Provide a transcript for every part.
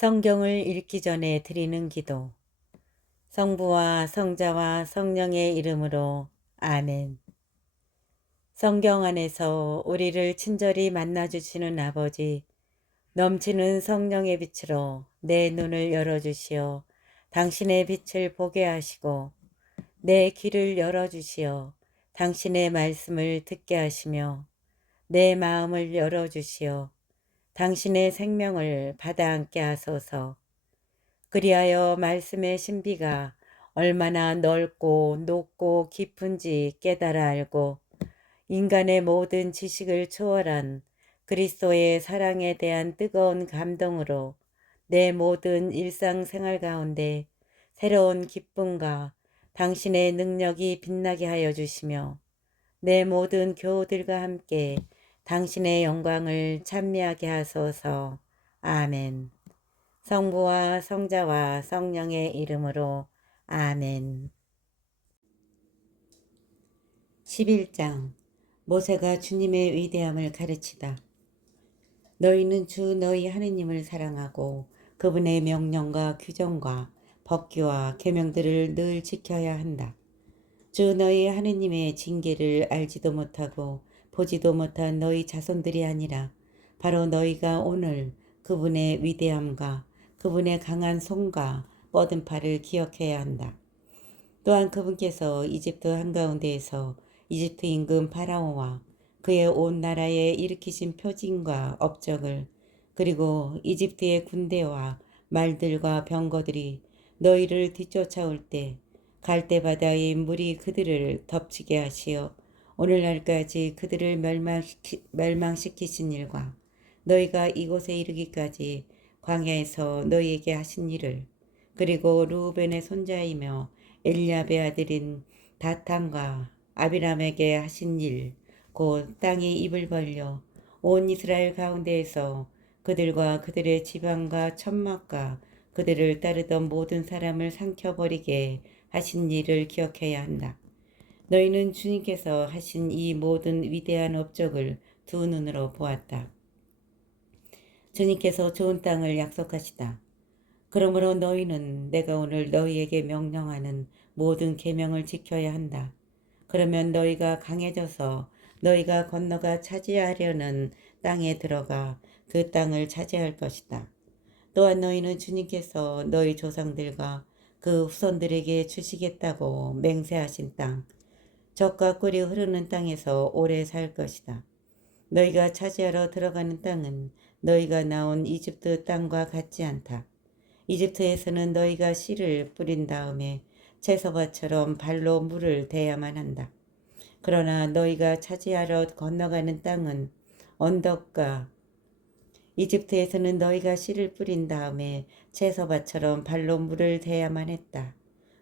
성경을 읽기 전에 드리는 기도. 성부와 성자와 성령의 이름으로 아멘. 성경 안에서 우리를 친절히 만나주시는 아버지, 넘치는 성령의 빛으로 내 눈을 열어주시어 당신의 빛을 보게 하시고 내 귀를 열어주시어 당신의 말씀을 듣게 하시며 내 마음을 열어주시어 당신의 생명을 받아 안게 하소서. 그리하여 말씀의 신비가 얼마나 넓고 높고 깊은지 깨달아 알고 인간의 모든 지식을 초월한 그리스도의 사랑에 대한 뜨거운 감동으로 내 모든 일상생활 가운데 새로운 기쁨과 당신의 능력이 빛나게 하여 주시며 내 모든 교우들과 함께 당신의 영광을 찬미하게 하소서. 아멘. 성부와 성자와 성령의 이름으로 아멘. 11장. 모세가 주님의 위대함을 가르치다. 너희는 주 너희 하느님을 사랑하고 그분의 명령과 규정과 법규와 계명들을 늘 지켜야 한다. 주 너희 하느님의 징계를 알지도 못하고 보지도 못한 너희 자손들이 아니라 바로 너희가 오늘 그분의 위대함과 그분의 강한 손과 뻗은 팔을 기억해야 한다. 또한 그분께서 이집트 한가운데에서 이집트 임금 파라오와 그의 온 나라에 일으키신 표징과 업적을, 그리고 이집트의 군대와 말들과 병거들이 너희를 뒤쫓아올 때 갈대바다의 물이 그들을 덮치게 하시어 오늘날까지 그들을 멸망시키신 일과 너희가 이곳에 이르기까지 광야에서 너희에게 하신 일을, 그리고 르우벤의 손자이며 엘리압의 아들인 다탄과 아비람에게 하신 일, 곧 땅이 입을 벌려 온 이스라엘 가운데에서 그들과 그들의 지방과 천막과 그들을 따르던 모든 사람을 삼켜버리게 하신 일을 기억해야 한다. 너희는 주님께서 하신 이 모든 위대한 업적을 두 눈으로 보았다. 주님께서 좋은 땅을 약속하시다. 그러므로 너희는 내가 오늘 너희에게 명령하는 모든 계명을 지켜야 한다. 그러면 너희가 강해져서 너희가 건너가 차지하려는 땅에 들어가 그 땅을 차지할 것이다. 또한 너희는 주님께서 너희 조상들과 그 후손들에게 주시겠다고 맹세하신 땅, 젖과 꿀이 흐르는 땅에서 오래 살 것이다. 너희가 차지하러 들어가는 땅은 너희가 나온 이집트 땅과 같지 않다. 이집트에서는 너희가 씨를 뿌린 다음에 채소밭처럼 발로 물을 대야만 한다. 그러나 너희가 차지하러 건너가는 땅은 언덕과, 이집트에서는 너희가 씨를 뿌린 다음에 채소밭처럼 발로 물을 대야만 했다.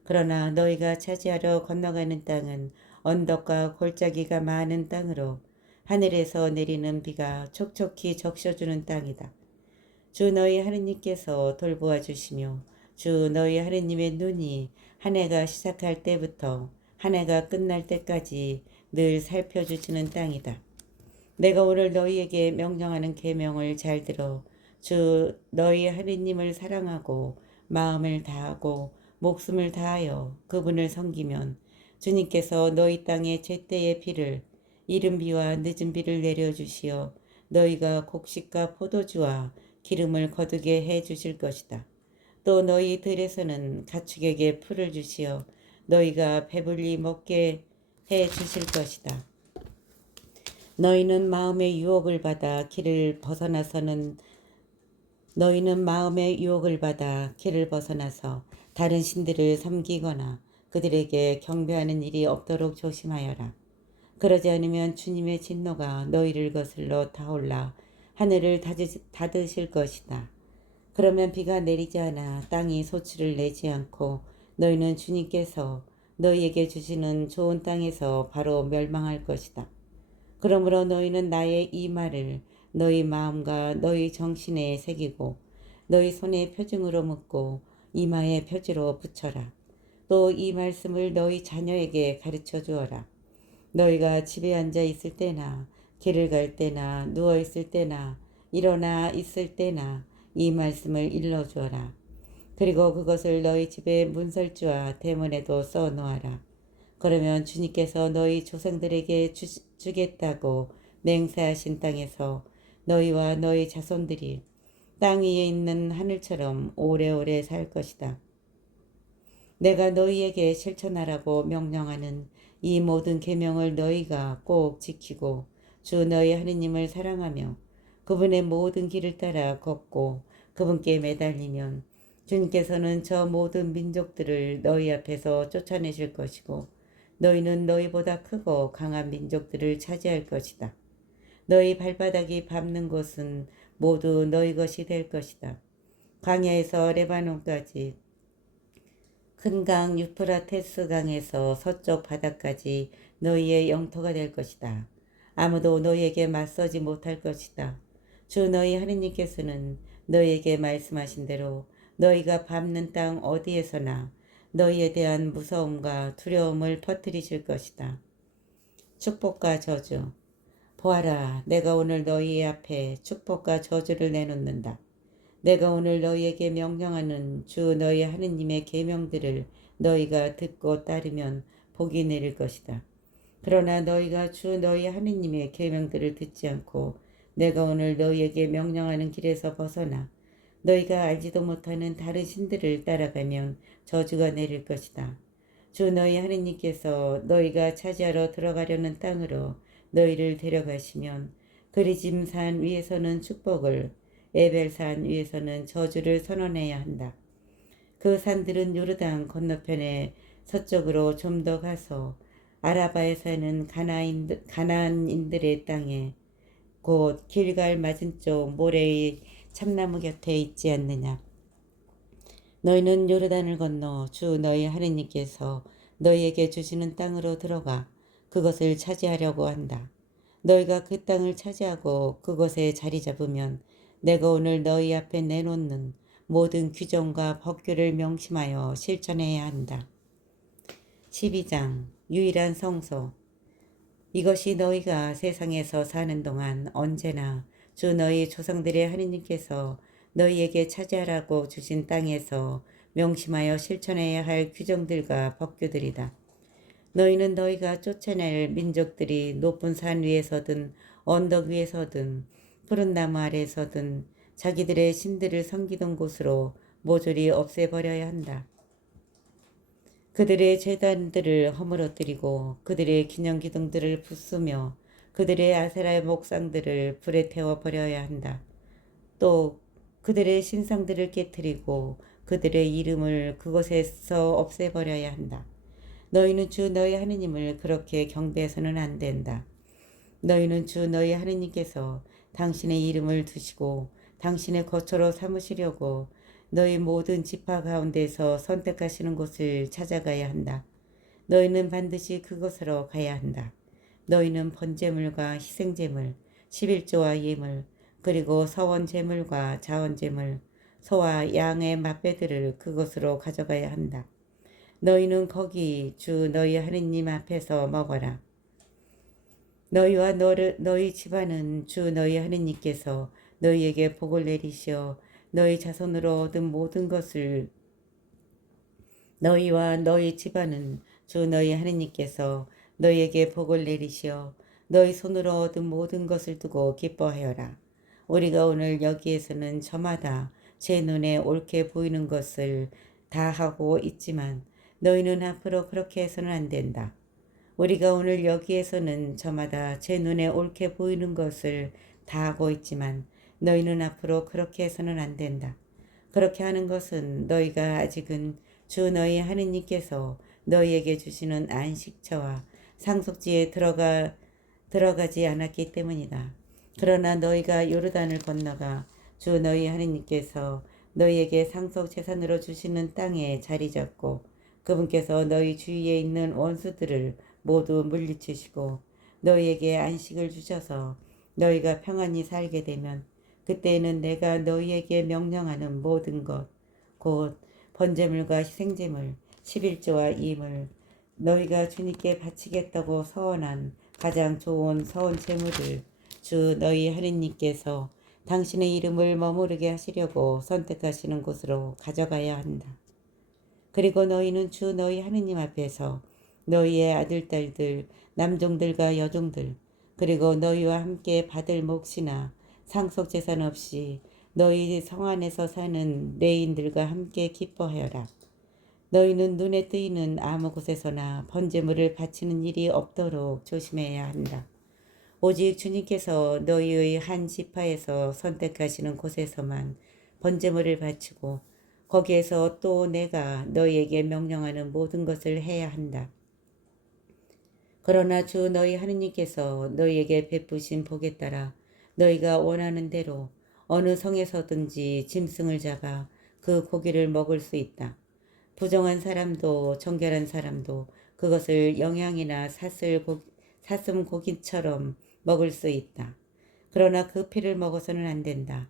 그러나 너희가 차지하러 건너가는 땅은 언덕과 골짜기가 많은 땅으로 하늘에서 내리는 비가 촉촉히 적셔주는 땅이다. 주 너희 하느님께서 돌보아 주시며 주 너희 하느님의 눈이 한 해가 시작할 때부터 한 해가 끝날 때까지 늘 살펴주시는 땅이다. 내가 오늘 너희에게 명령하는 계명을 잘 들어 주 너희 하느님을 사랑하고 마음을 다하고 목숨을 다하여 그분을 섬기면 주님께서 너희 땅에 제때의 비를, 이른 비와 늦은 비를 내려주시어 너희가 곡식과 포도주와 기름을 거두게 해 주실 것이다. 또 너희 들에서는 가축에게 풀을 주시어 너희가 배불리 먹게 해 주실 것이다. 너희는 마음의 유혹을 받아 길을 벗어나서 다른 신들을 섬기거나 그들에게 경배하는 일이 없도록 조심하여라. 그러지 않으면 주님의 진노가 너희를 거슬러 타올라 하늘을 닫으실 것이다. 그러면 비가 내리지 않아 땅이 소출을 내지 않고 너희는 주님께서 너희에게 주시는 좋은 땅에서 바로 멸망할 것이다. 그러므로 너희는 나의 이 말을 너희 마음과 너희 정신에 새기고 너희 손에 표징으로 묶고 이마에 표지로 붙여라. 또 이 말씀을 너희 자녀에게 가르쳐 주어라. 너희가 집에 앉아 있을 때나 길을 갈 때나 누워 있을 때나 일어나 있을 때나 이 말씀을 일러주어라. 그리고 그것을 너희 집의 문설주와 대문에도 써놓아라. 그러면 주님께서 너희 조상들에게 주겠다고 맹세하신 땅에서 너희와 너희 자손들이 땅 위에 있는 하늘처럼 오래오래 살 것이다. 내가 너희에게 실천하라고 명령하는 이 모든 계명을 너희가 꼭 지키고 주 너희 하느님을 사랑하며 그분의 모든 길을 따라 걷고 그분께 매달리면 주님께서는 저 모든 민족들을 너희 앞에서 쫓아내실 것이고 너희는 너희보다 크고 강한 민족들을 차지할 것이다. 너희 발바닥이 밟는 곳은 모두 너희 것이 될 것이다. 광야에서 레바논까지 큰 강 유프라테스 강에서 서쪽 바다까지 너희의 영토가 될 것이다. 아무도 너희에게 맞서지 못할 것이다. 주 너희 하느님께서는 너희에게 말씀하신 대로 너희가 밟는 땅 어디에서나 너희에 대한 무서움과 두려움을 퍼뜨리실 것이다. 축복과 저주. 보아라, 내가 오늘 너희 앞에 축복과 저주를 내놓는다. 내가 오늘 너희에게 명령하는 주 너희 하느님의 계명들을 너희가 듣고 따르면 복이 내릴 것이다. 그러나 너희가 주 너희 하느님의 계명들을 듣지 않고 내가 오늘 너희에게 명령하는 길에서 벗어나 너희가 알지도 못하는 다른 신들을 따라가면 저주가 내릴 것이다. 주 너희 하느님께서 너희가 차지하러 들어가려는 땅으로 너희를 데려가시면 그리짐산 위에서는 축복을 에벨산 위에서는 저주를 선언해야 한다. 그 산들은 요르단 건너편에 서쪽으로 좀 더 가서 아라바에 사는 가나안인들의 땅에 곧 길갈 맞은쪽 모래의 참나무 곁에 있지 않느냐. 너희는 요르단을 건너 주 너희 하느님께서 너희에게 주시는 땅으로 들어가 그것을 차지하려고 한다. 너희가 그 땅을 차지하고 그곳에 자리 잡으면 내가 오늘 너희 앞에 내놓는 모든 규정과 법규를 명심하여 실천해야 한다. 12장 유일한 성소. 이것이 너희가 세상에서 사는 동안 언제나 주 너희 조상들의 하느님께서 너희에게 차지하라고 주신 땅에서 명심하여 실천해야 할 규정들과 법규들이다. 너희는 너희가 쫓아낼 민족들이 높은 산 위에서든 언덕 위에서든 푸른 나무 아래서든 자기들의 신들을 섬기던 곳으로 모조리 없애버려야 한다. 그들의 제단들을 허물어뜨리고 그들의 기념기둥들을 부수며 그들의 아세라의 목상들을 불에 태워버려야 한다. 또 그들의 신상들을 깨뜨리고 그들의 이름을 그곳에서 없애버려야 한다. 너희는 주 너희 하느님을 그렇게 경배해서는 안 된다. 너희는 주 너희 하느님께서 당신의 이름을 두시고 당신의 거처로 삼으시려고 너희 모든 지파 가운데서 선택하시는 곳을 찾아가야 한다. 너희는 반드시 그곳으로 가야 한다. 너희는 번제물과 희생제물, 11조와 예물, 그리고 서원제물과 자원제물, 소와 양의 맛배들을 그곳으로 가져가야 한다. 너희는 거기 주 너희 하느님 앞에서 먹어라. 너희와 너희 집안은 주 너희 하느님께서 너희에게 복을 내리시어 너희 자손으로 얻은 모든 것을 너희와 너희 집안은 주 너희 하느님께서 너희에게 복을 내리시어 너희 손으로 얻은 모든 것을 두고 기뻐하여라. 우리가 오늘 여기에서는 저마다 제 눈에 옳게 보이는 것을 다 하고 있지만 너희는 앞으로 그렇게 해서는 안 된다. 우리가 오늘 여기에서는 저마다 제 눈에 옳게 보이는 것을 다 하고 있지만 너희는 앞으로 그렇게 해서는 안 된다. 그렇게 하는 것은 너희가 아직은 주 너희 하느님께서 너희에게 주시는 안식처와 상속지에 들어가지 않았기 때문이다. 그러나 너희가 요르단을 건너가 주 너희 하느님께서 너희에게 상속 재산으로 주시는 땅에 자리 잡고 그분께서 너희 주위에 있는 원수들을 모두 물리치시고 너희에게 안식을 주셔서 너희가 평안히 살게 되면 그때에는 내가 너희에게 명령하는 모든 것, 곧 번제물과 희생제물, 11조와 이물, 너희가 주님께 바치겠다고 서원한 가장 좋은 서원 제물을 주 너희 하느님께서 당신의 이름을 머무르게 하시려고 선택하시는 곳으로 가져가야 한다. 그리고 너희는 주 너희 하느님 앞에서 너희의 아들, 딸들, 남종들과 여종들, 그리고 너희와 함께 받을 몫이나 상속 재산 없이 너희 성 안에서 사는 레인들과 함께 기뻐하여라. 너희는 눈에 띄는 아무 곳에서나 번제물을 바치는 일이 없도록 조심해야 한다. 오직 주님께서 너희의 한 지파에서 선택하시는 곳에서만 번제물을 바치고 거기에서 또 내가 너희에게 명령하는 모든 것을 해야 한다. 그러나 주 너희 하느님께서 너희에게 베푸신 복에 따라 너희가 원하는 대로 어느 성에서든지 짐승을 잡아 그 고기를 먹을 수 있다. 부정한 사람도 정결한 사람도 그것을 영양이나 사슴 고기처럼 먹을 수 있다. 그러나 그 피를 먹어서는 안 된다.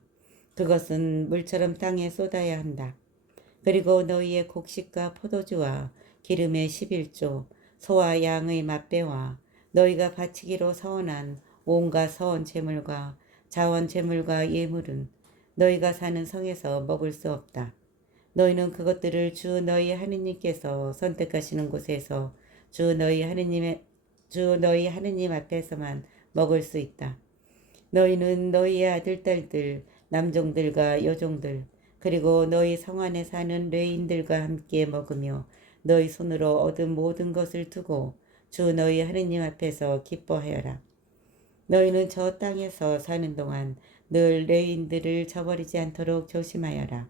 그것은 물처럼 땅에 쏟아야 한다. 그리고 너희의 곡식과 포도주와 기름의 11조, 소와 양의 맛배와 너희가 바치기로 서원한 온갖 서원 제물과 자원 제물과 예물은 너희가 사는 성에서 먹을 수 없다. 너희는 그것들을 주 너희 하느님께서 선택하시는 곳에서 주 너희 하느님 앞에서만 먹을 수 있다. 너희는 너희의 아들, 딸들, 남종들과 여종들, 그리고 너희 성 안에 사는 레인들과 함께 먹으며 너희 손으로 얻은 모든 것을 두고 주 너희 하느님 앞에서 기뻐하여라. 너희는 저 땅에서 사는 동안 늘 레인들을 저버리지 않도록 조심하여라.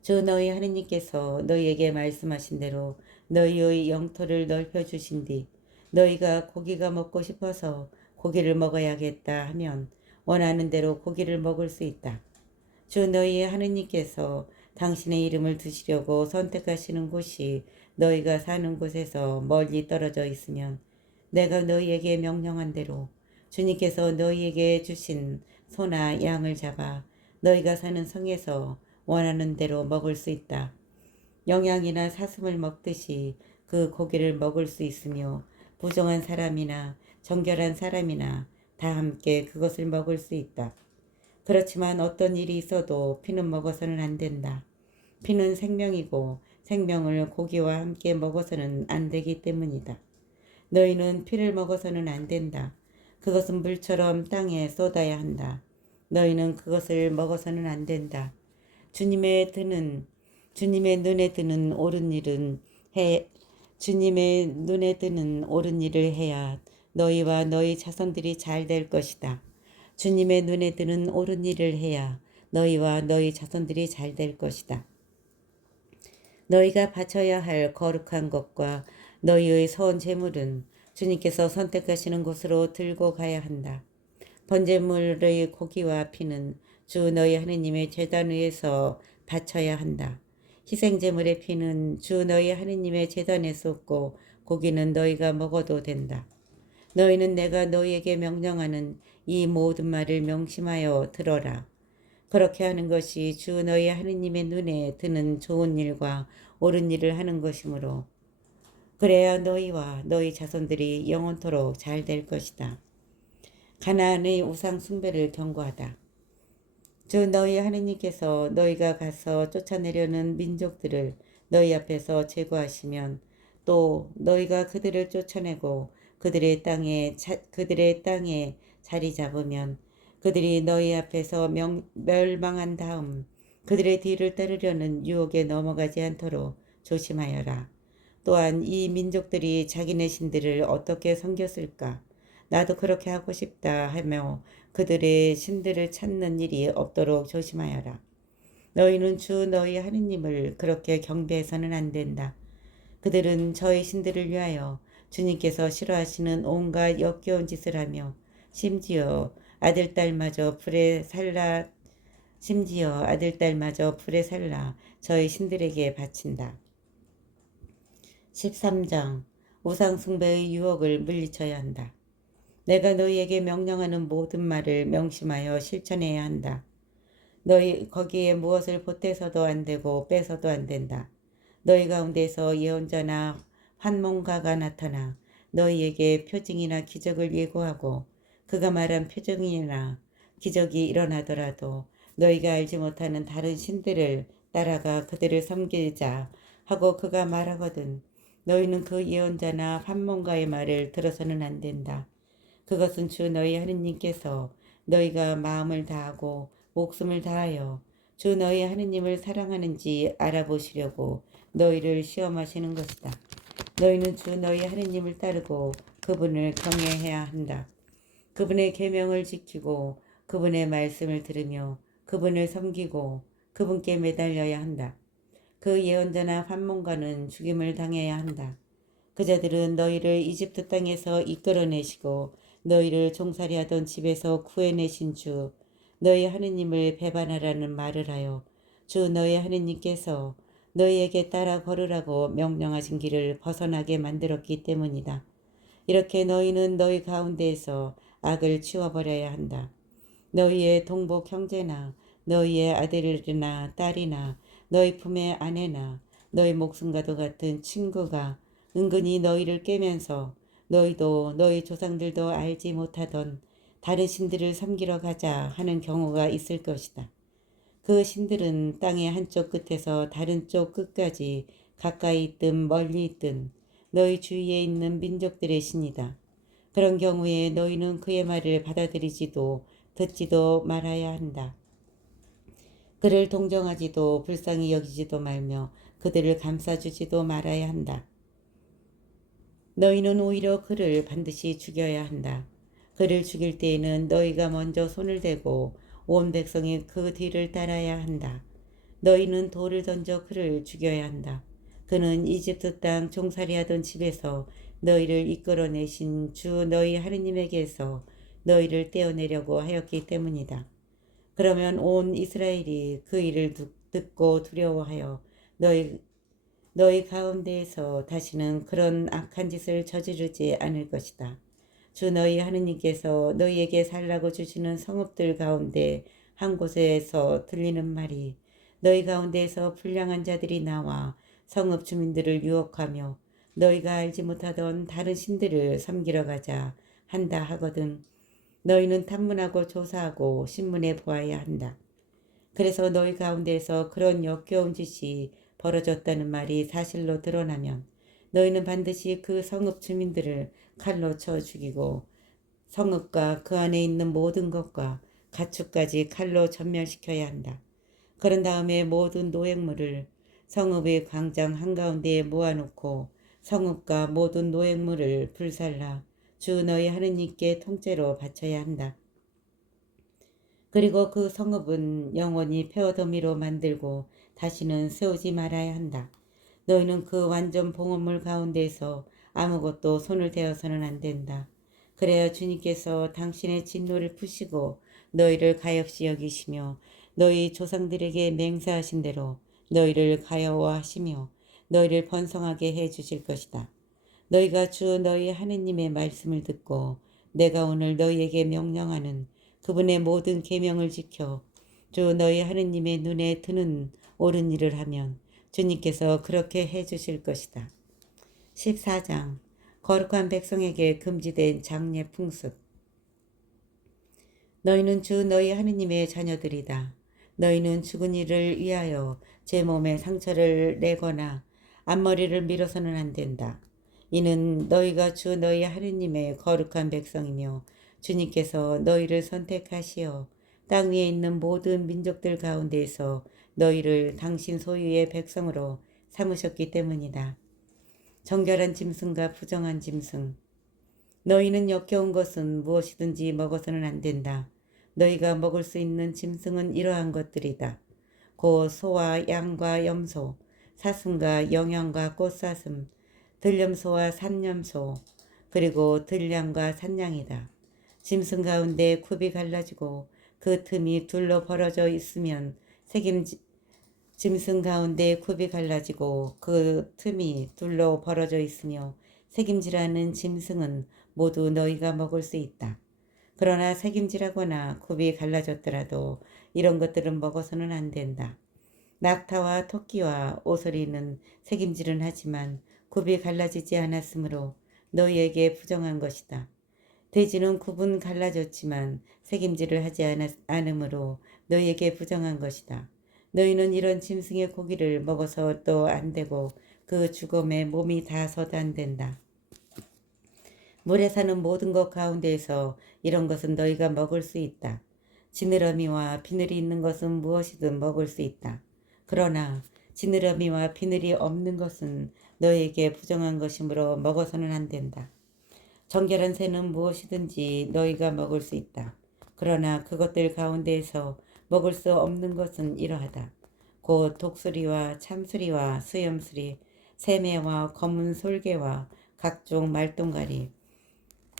주 너희 하느님께서 너희에게 말씀하신 대로 너희의 영토를 넓혀주신 뒤 너희가 고기가 먹고 싶어서 고기를 먹어야겠다 하면 원하는 대로 고기를 먹을 수 있다. 주 너희의 하느님께서 당신의 이름을 두시려고 선택하시는 곳이 너희가 사는 곳에서 멀리 떨어져 있으면 내가 너희에게 명령한 대로 주님께서 너희에게 주신 소나 양을 잡아 너희가 사는 성에서 원하는 대로 먹을 수 있다. 영양이나 사슴을 먹듯이 그 고기를 먹을 수 있으며 부정한 사람이나 정결한 사람이나 다 함께 그것을 먹을 수 있다. 그렇지만 어떤 일이 있어도 피는 먹어서는 안 된다. 피는 생명이고 생명을 고기와 함께 먹어서는 안 되기 때문이다. 너희는 피를 먹어서는 안 된다. 그것은 물처럼 땅에 쏟아야 한다. 너희는 그것을 먹어서는 안 된다. 주님의 눈에 드는 옳은 일을 해야 너희와 너희 자손들이 잘 될 것이다. 주님의 눈에 드는 옳은 일을 해야 너희와 너희 자손들이 잘 될 것이다. 너희가 바쳐야 할 거룩한 것과 너희의 선 제물은 주님께서 선택하시는 곳으로 들고 가야 한다. 번제물의 고기와 피는 주 너희 하느님의 제단 위에서 바쳐야 한다. 희생제물의 피는 주 너희 하느님의 제단에 쏟고 고기는 너희가 먹어도 된다. 너희는 내가 너희에게 명령하는 이 모든 말을 명심하여 들어라. 그렇게 하는 것이 주 너희 하느님의 눈에 드는 좋은 일과 옳은 일을 하는 것이므로 그래야 너희와 너희 자손들이 영원토록 잘 될 것이다. 가나안의 우상 숭배를 경고하다. 주 너희 하느님께서 너희가 가서 쫓아내려는 민족들을 너희 앞에서 제거하시면 또 너희가 그들을 쫓아내고 그들의 땅에 자리 잡으면 그들이 너희 앞에서 멸망한 다음 그들의 뒤를 따르려는 유혹에 넘어가지 않도록 조심하여라. 또한 이 민족들이 자기네 신들을 어떻게 섬겼을까? 나도 그렇게 하고 싶다 하며 그들의 신들을 찾는 일이 없도록 조심하여라. 너희는 주 너희 하느님을 그렇게 경배해서는 안 된다. 그들은 저희 신들을 위하여 주님께서 싫어하시는 온갖 역겨운 짓을 하며 심지어 아들딸마저 불에 살라 저희 신들에게 바친다. 13장 우상 숭배의 유혹을 물리쳐야 한다. 내가 너희에게 명령하는 모든 말을 명심하여 실천해야 한다. 너희 거기에 무엇을 보태서도 안 되고 빼서도 안 된다. 너희 가운데서 예언자나 환몽가가 나타나 너희에게 표징이나 기적을 예고하고 그가 말한 표징이나 기적이 일어나더라도 너희가 알지 못하는 다른 신들을 따라가 그들을 섬기자 하고 그가 말하거든 너희는 그 예언자나 판문가의 말을 들어서는 안 된다. 그것은 주 너희 하느님께서 너희가 마음을 다하고 목숨을 다하여 주 너희 하느님을 사랑하는지 알아보시려고 너희를 시험하시는 것이다. 너희는 주 너희 하느님을 따르고 그분을 경외해야 한다. 그분의 계명을 지키고 그분의 말씀을 들으며 그분을 섬기고 그분께 매달려야 한다. 그 예언자나 판문가는 죽임을 당해야 한다. 그자들은 너희를 이집트 땅에서 이끌어내시고 너희를 종살이 하던 집에서 구해내신 주 너희 하느님을 배반하라는 말을 하여 주 너희 하느님께서 너희에게 따라 걸으라고 명령하신 길을 벗어나게 만들었기 때문이다. 이렇게 너희는 너희 가운데에서 악을 치워버려야 한다. 너희의 동복 형제나 너희의 아들이나 딸이나 너희 품의 아내나 너희 목숨과도 같은 친구가 은근히 너희를 깨면서 너희도 너희 조상들도 알지 못하던 다른 신들을 섬기러 가자 하는 경우가 있을 것이다. 그 신들은 땅의 한쪽 끝에서 다른 쪽 끝까지 가까이 있든 멀리 있든 너희 주위에 있는 민족들의 신이다. 그런 경우에 너희는 그의 말을 받아들이지도 듣지도 말아야 한다. 그를 동정하지도 불쌍히 여기지도 말며 그들을 감싸주지도 말아야 한다. 너희는 오히려 그를 반드시 죽여야 한다. 그를 죽일 때에는 너희가 먼저 손을 대고 온 백성이 그 뒤를 따라야 한다. 너희는 돌을 던져 그를 죽여야 한다. 그는 이집트 땅 종살이하던 집에서 너희를 이끌어내신 주 너희 하느님에게서 너희를 떼어내려고 하였기 때문이다. 그러면 온 이스라엘이 그 일을 듣고 두려워하여 너희 가운데에서 다시는 그런 악한 짓을 저지르지 않을 것이다. 주 너희 하느님께서 너희에게 살라고 주시는 성읍들 가운데 한 곳에서 들리는 말이 너희 가운데에서 불량한 자들이 나와 성읍 주민들을 유혹하며 너희가 알지 못하던 다른 신들을 섬기러 가자 한다 하거든 너희는 탐문하고 조사하고 신문해 보아야 한다. 그래서 너희 가운데에서 그런 역겨운 짓이 벌어졌다는 말이 사실로 드러나면 너희는 반드시 그 성읍 주민들을 칼로 쳐 죽이고 성읍과 그 안에 있는 모든 것과 가축까지 칼로 전멸시켜야 한다. 그런 다음에 모든 노획물을 성읍의 광장 한가운데에 모아놓고 성읍과 모든 노획물을 불살라 주 너희 하느님께 통째로 바쳐야 한다. 그리고 그 성읍은 영원히 폐허더미로 만들고 다시는 세우지 말아야 한다. 너희는 그 완전 봉헌물 가운데에서 아무것도 손을 대어서는 안 된다. 그래야 주님께서 당신의 진노를 푸시고 너희를 가엾이 여기시며 너희 조상들에게 맹세하신 대로 너희를 가여워하시며 너희를 번성하게 해 주실 것이다. 너희가 주 너희 하느님의 말씀을 듣고 내가 오늘 너희에게 명령하는 그분의 모든 계명을 지켜 주 너희 하느님의 눈에 드는 옳은 일을 하면 주님께서 그렇게 해 주실 것이다. 14장 거룩한 백성에게 금지된 장례 풍습. 너희는 주 너희 하느님의 자녀들이다. 너희는 죽은 이를 위하여 제 몸에 상처를 내거나 앞머리를 밀어서는 안 된다. 이는 너희가 주 너희 하느님의 거룩한 백성이며 주님께서 너희를 선택하시어 땅 위에 있는 모든 민족들 가운데에서 너희를 당신 소유의 백성으로 삼으셨기 때문이다. 정결한 짐승과 부정한 짐승. 너희는 역겨운 것은 무엇이든지 먹어서는 안 된다. 너희가 먹을 수 있는 짐승은 이러한 것들이다. 곧 소와 양과 염소, 사슴과 영양과 꽃사슴, 들염소와 산염소, 그리고 들량과 산양이다. 짐승 가운데 굽이 갈라지고 그 틈이 둘로 벌어져 있으면 짐승 가운데 굽이 갈라지고 그 틈이 둘로 벌어져 있으며 새김질하는 짐승은 모두 너희가 먹을 수 있다. 그러나 새김질하거나 굽이 갈라졌더라도 이런 것들은 먹어서는 안 된다. 낙타와 토끼와 오소리는 새김질은 하지만 굽이 갈라지지 않았으므로 너희에게 부정한 것이다. 돼지는 구분 갈라졌지만 책임질을 하지 않으므로 너희에게 부정한 것이다. 너희는 이런 짐승의 고기를 먹어서 또 안 되고 그 죽음에 몸이 닿아서도 안 된다. 물에 사는 모든 것 가운데에서 이런 것은 너희가 먹을 수 있다. 지느러미와 비늘이 있는 것은 무엇이든 먹을 수 있다. 그러나 지느러미와 비늘이 없는 것은 너희에게 부정한 것이므로 먹어서는 안 된다. 정결한 새는 무엇이든지 너희가 먹을 수 있다. 그러나 그것들 가운데에서 먹을 수 없는 것은 이러하다. 곧 독수리와 참수리와 수염수리, 새매와 검은 솔개와 각종 말똥가리,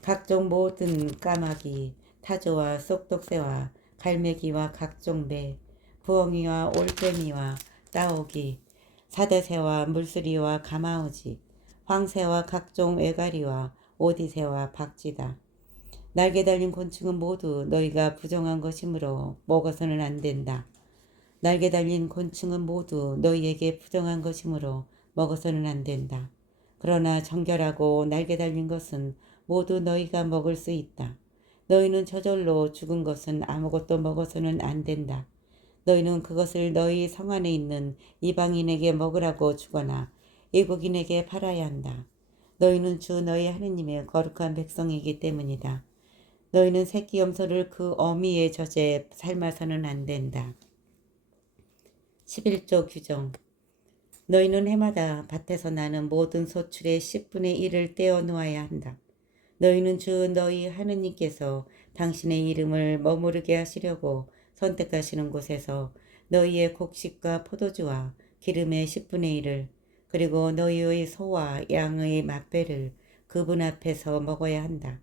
각종 모든 까마귀, 타조와 쏙독새와 갈매기와 각종 매, 부엉이와 올빼미와 따오기, 사대새와 물수리와 가마우지, 황새와 각종 외가리와 오디새와 박쥐다. 날개 달린 곤충은 모두 너희가 부정한 것이므로 먹어서는 안 된다. 날개 달린 곤충은 모두 너희에게 부정한 것이므로 먹어서는 안 된다. 그러나 정결하고 날개 달린 것은 모두 너희가 먹을 수 있다. 너희는 저절로 죽은 것은 아무것도 먹어서는 안 된다. 너희는 그것을 너희 성 안에 있는 이방인에게 먹으라고 주거나 외국인에게 팔아야 한다. 너희는 주 너희 하느님의 거룩한 백성이기 때문이다. 너희는 새끼 염소를 그 어미의 젖에 삶아서는 안 된다. 11조 규정. 너희는 해마다 밭에서 나는 모든 소출의 10분의 1을 떼어 놓아야 한다. 너희는 주 너희 하느님께서 당신의 이름을 머무르게 하시려고 선택하시는 곳에서 너희의 곡식과 포도주와 기름의 10분의 1을 그리고 너희의 소와 양의 맛배를 그분 앞에서 먹어야 한다.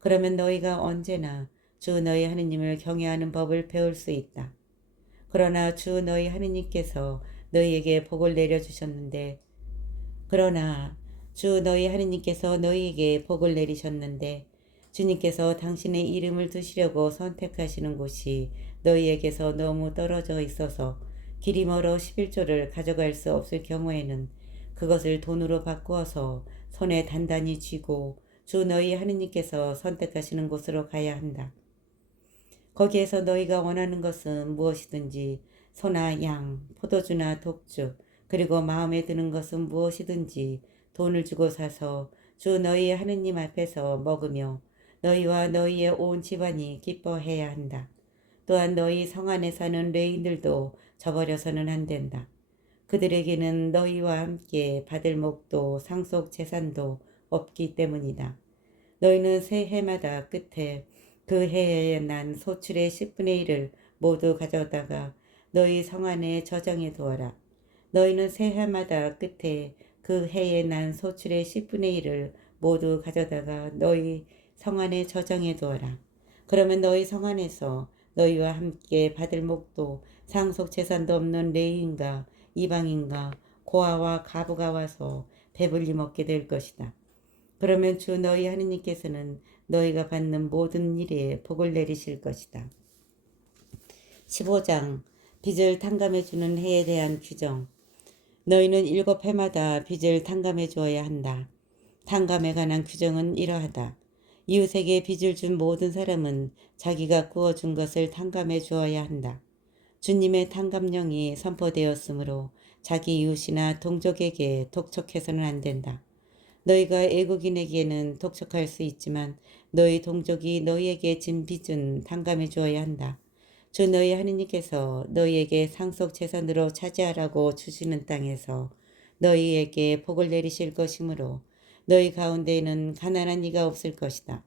그러면 너희가 언제나 주 너희 하느님을 경외하는 법을 배울 수 있다. 그러나 주 너희 하느님께서 너희에게 복을 내려주셨는데 그러나 주 너희 하느님께서 너희에게 복을 내리셨는데 주님께서 당신의 이름을 두시려고 선택하시는 곳이 너희에게서 너무 떨어져 있어서 길이 멀어 11조를 가져갈 수 없을 경우에는 그것을 돈으로 바꾸어서 손에 단단히 쥐고 주 너희 하느님께서 선택하시는 곳으로 가야 한다. 거기에서 너희가 원하는 것은 무엇이든지 소나 양, 포도주나 독주, 그리고 마음에 드는 것은 무엇이든지 돈을 주고 사서 주 너희 하느님 앞에서 먹으며 너희와 너희의 온 집안이 기뻐해야 한다. 또한 너희 성 안에 사는 레인들도 저버려서는 안 된다. 그들에게는 너희와 함께 받을 목도 상속 재산도 없기 때문이다. 너희는 새 해마다 끝에 그 해에 난 소출의 10분의 1을 모두 가져다가 너희 성 안에 저장해 두어라. 너희는 새 해마다 끝에 그 해에 난 소출의 10분의 1을 모두 가져다가 너희 성 안에 저장해 두어라. 그러면 너희 성 안에서 너희와 함께 받을 목도 상속 재산도 없는 레위인과 이방인과 고아와 가부가 와서 배불리 먹게 될 것이다. 그러면 주 너희 하느님께서는 너희가 받는 모든 일에 복을 내리실 것이다. 15장 빚을 탕감해 주는 해에 대한 규정. 너희는 7해마다 빚을 탕감해 주어야 한다. 탕감에 관한 규정은 이러하다. 이웃에게 빚을 준 모든 사람은 자기가 구워준 것을 탕감해 주어야 한다. 주님의 탕감령이 선포되었으므로 자기 이웃이나 동족에게 독촉해서는 안 된다. 너희가 애국인에게는 독촉할 수 있지만 너희 동족이 너희에게 진 빚은 탕감해 주어야 한다. 주 너희 하느님께서 너희에게 상속 재산으로 차지하라고 주시는 땅에서 너희에게 복을 내리실 것이므로 너희 가운데에는 가난한 이가 없을 것이다.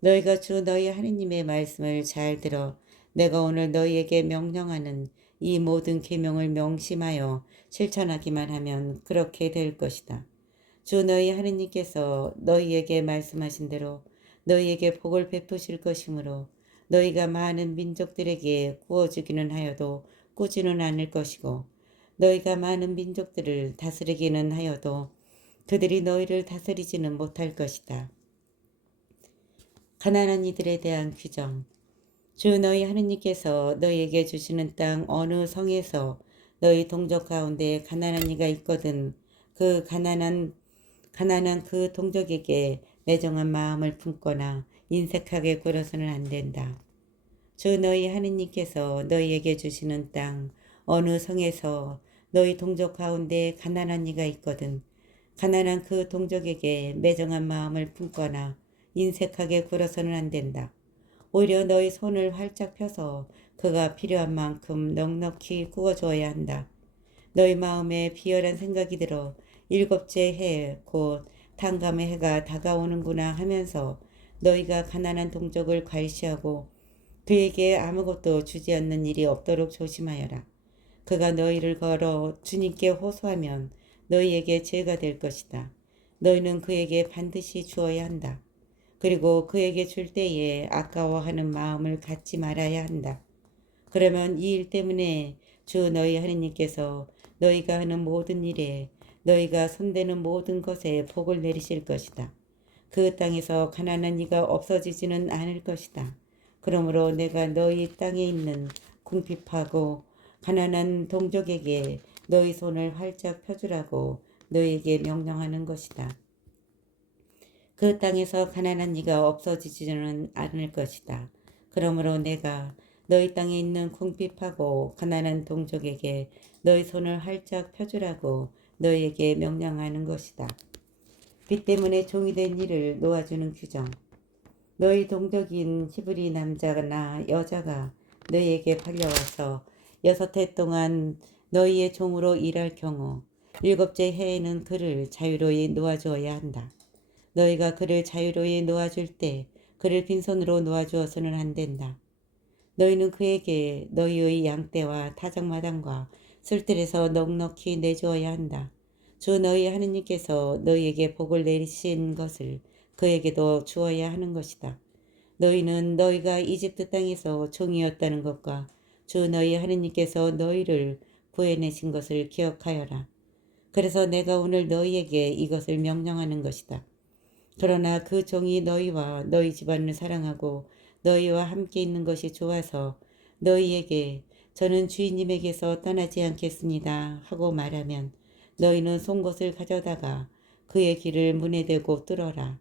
너희가 주 너희 하느님의 말씀을 잘 들어 내가 오늘 너희에게 명령하는 이 모든 계명을 명심하여 실천하기만 하면 그렇게 될 것이다. 주 너희 하느님께서 너희에게 말씀하신 대로 너희에게 복을 베푸실 것이므로 너희가 많은 민족들에게 구워주기는 하여도 꾸지는 않을 것이고 너희가 많은 민족들을 다스리기는 하여도 그들이 너희를 다스리지는 못할 것이다. 가난한 이들에 대한 규정. 주 너희 하느님께서 너희에게 주시는 땅 어느 성에서 너희 동족 가운데 가난한 이가 있거든 그 가난한 그 동족에게 매정한 마음을 품거나 인색하게 굴어서는 안 된다. 주 너희 하느님께서 너희에게 주시는 땅 어느 성에서 너희 동족 가운데 가난한 이가 있거든 가난한 그 동족에게 매정한 마음을 품거나 인색하게 굴어서는 안 된다. 오히려 너희 손을 활짝 펴서 그가 필요한 만큼 넉넉히 구워주어야 한다. 너희 마음에 비열한 생각이 들어 일곱째 해 곧 탕감의 해가 다가오는구나 하면서 너희가 가난한 동족을 괄시하고 그에게 아무것도 주지 않는 일이 없도록 조심하여라. 그가 너희를 걸어 주님께 호소하면 너희에게 죄가 될 것이다. 너희는 그에게 반드시 주어야 한다. 그리고 그에게 줄 때에 아까워하는 마음을 갖지 말아야 한다. 그러면 이 일 때문에 주 너희 하느님께서 너희가 하는 모든 일에 너희가 손대는 모든 것에 복을 내리실 것이다. 그 땅에서 가난한 이가 없어지지는 않을 것이다. 그러므로 내가 너희 땅에 있는 궁핍하고 가난한 동족에게 너희 손을 활짝 펴주라고 너희에게 명령하는 것이다. 그 땅에서 가난한 이가 없어지지는 않을 것이다. 그러므로 내가 너희 땅에 있는 궁핍하고 가난한 동족에게 너희 손을 활짝 펴주라고 너희에게 명령하는 것이다. 빚 때문에 종이 된 일을 놓아주는 규정. 너희 동족인 히브리 남자나 여자가 너희에게 팔려와서 6해 동안 너희의 종으로 일할 경우 일곱째 해에는 그를 자유로이 놓아주어야 한다. 너희가 그를 자유로이 놓아줄 때 그를 빈손으로 놓아주어서는 안 된다. 너희는 그에게 너희의 양떼와 타작마당과 쓸들에서 넉넉히 내주어야 한다. 주 너희 하느님께서 너희에게 복을 내리신 것을 그에게도 주어야 하는 것이다. 너희는 너희가 이집트 땅에서 종이었다는 것과 주 너희 하느님께서 너희를 구해내신 것을 기억하여라. 그래서 내가 오늘 너희에게 이것을 명령하는 것이다. 그러나 그 종이 너희와 너희 집안을 사랑하고 너희와 함께 있는 것이 좋아서 너희에게 저는 주인님에게서 떠나지 않겠습니다 하고 말하면 너희는 송곳을 가져다가 그의 길을 문에 대고 뚫어라.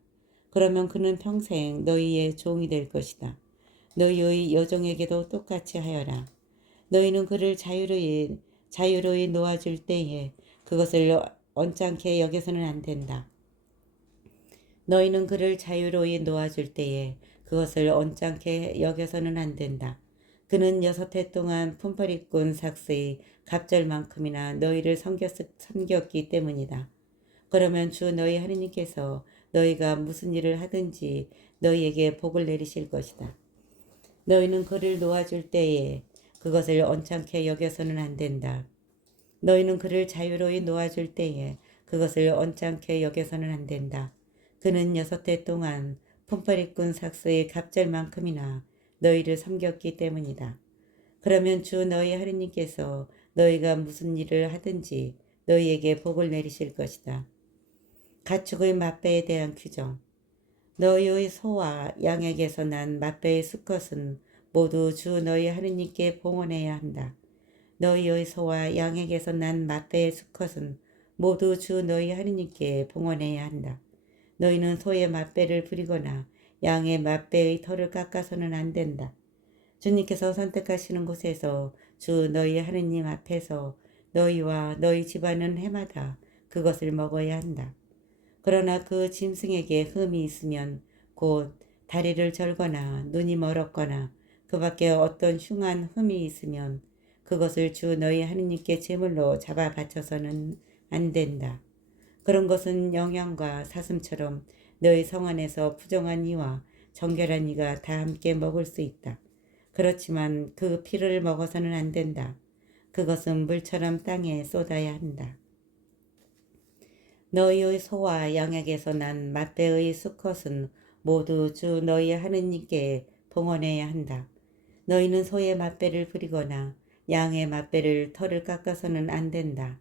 그러면 그는 평생 너희의 종이 될 것이다. 너희의 여종에게도 똑같이 하여라. 너희는 그를 자유로이 놓아줄 때에 그것을 언짢게 여겨서는 안 된다. 너희는 그를 자유로이 놓아줄 때에 그것을 언짢게 여겨서는 안 된다. 그는 6해 동안 품팔이꾼 삭스의 갑절만큼이나 너희를 섬겼기 때문이다. 그러면 주 너희 하느님께서 너희가 무슨 일을 하든지 너희에게 복을 내리실 것이다. 너희는 그를 놓아줄 때에 그것을 언짢게 여겨서는 안 된다. 너희는 그를 자유로이 놓아줄 때에 그것을 언짢게 여겨서는 안 된다. 그는 6해 동안 품팔이꾼 삭스의 갑절만큼이나 너희를 섬겼기 때문이다. 그러면 주 너희 하느님께서 너희가 무슨 일을 하든지 너희에게 복을 내리실 것이다. 가축의 맛배에 대한 규정. 너희의 소와 양에게서 난 맛배의 수컷은 모두 주 너희 하느님께 봉헌해야 한다. 너희의 소와 양에게서 난 맛배의 수컷은 모두 주 너희 하느님께 봉헌해야 한다. 너희는 소의 맛배를 부리거나 양의 맛배의 털을 깎아서는 안 된다. 주님께서 선택하시는 곳에서 주 너희 하느님 앞에서 너희와 너희 집안은 해마다 그것을 먹어야 한다. 그러나 그 짐승에게 흠이 있으면 곧 다리를 절거나 눈이 멀었거나 그 밖에 어떤 흉한 흠이 있으면 그것을 주 너희 하느님께 제물로 잡아 바쳐서는 안 된다. 그런 것은 영양과 사슴처럼 너희 성 안에서 부정한 이와 정결한 이가 다 함께 먹을 수 있다. 그렇지만 그 피를 먹어서는 안 된다. 그것은 물처럼 땅에 쏟아야 한다. 너희의 소와 양에게서 난 맛배의 수컷은 모두 주 너희 하느님께 봉헌해야 한다. 너희는 소의 맛배를 부리거나 양의 맛배를 털을 깎아서는 안 된다.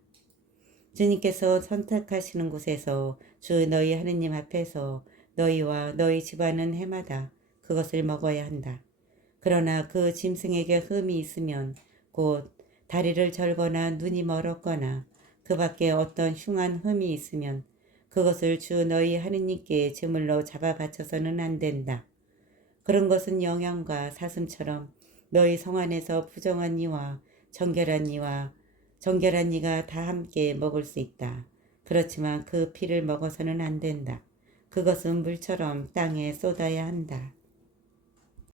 주님께서 선택하시는 곳에서 주 너희 하느님 앞에서 너희와 너희 집안은 해마다 그것을 먹어야 한다. 그러나 그 짐승에게 흠이 있으면 곧 다리를 절거나 눈이 멀었거나 그 밖에 어떤 흉한 흠이 있으면 그것을 주 너희 하느님께 제물로 잡아 바쳐서는 안 된다. 그런 것은 영양과 사슴처럼 너희 성 안에서 부정한 이와 정결한 이가 다 함께 먹을 수 있다. 그렇지만 그 피를 먹어서는 안 된다. 그것은 물처럼 땅에 쏟아야 한다.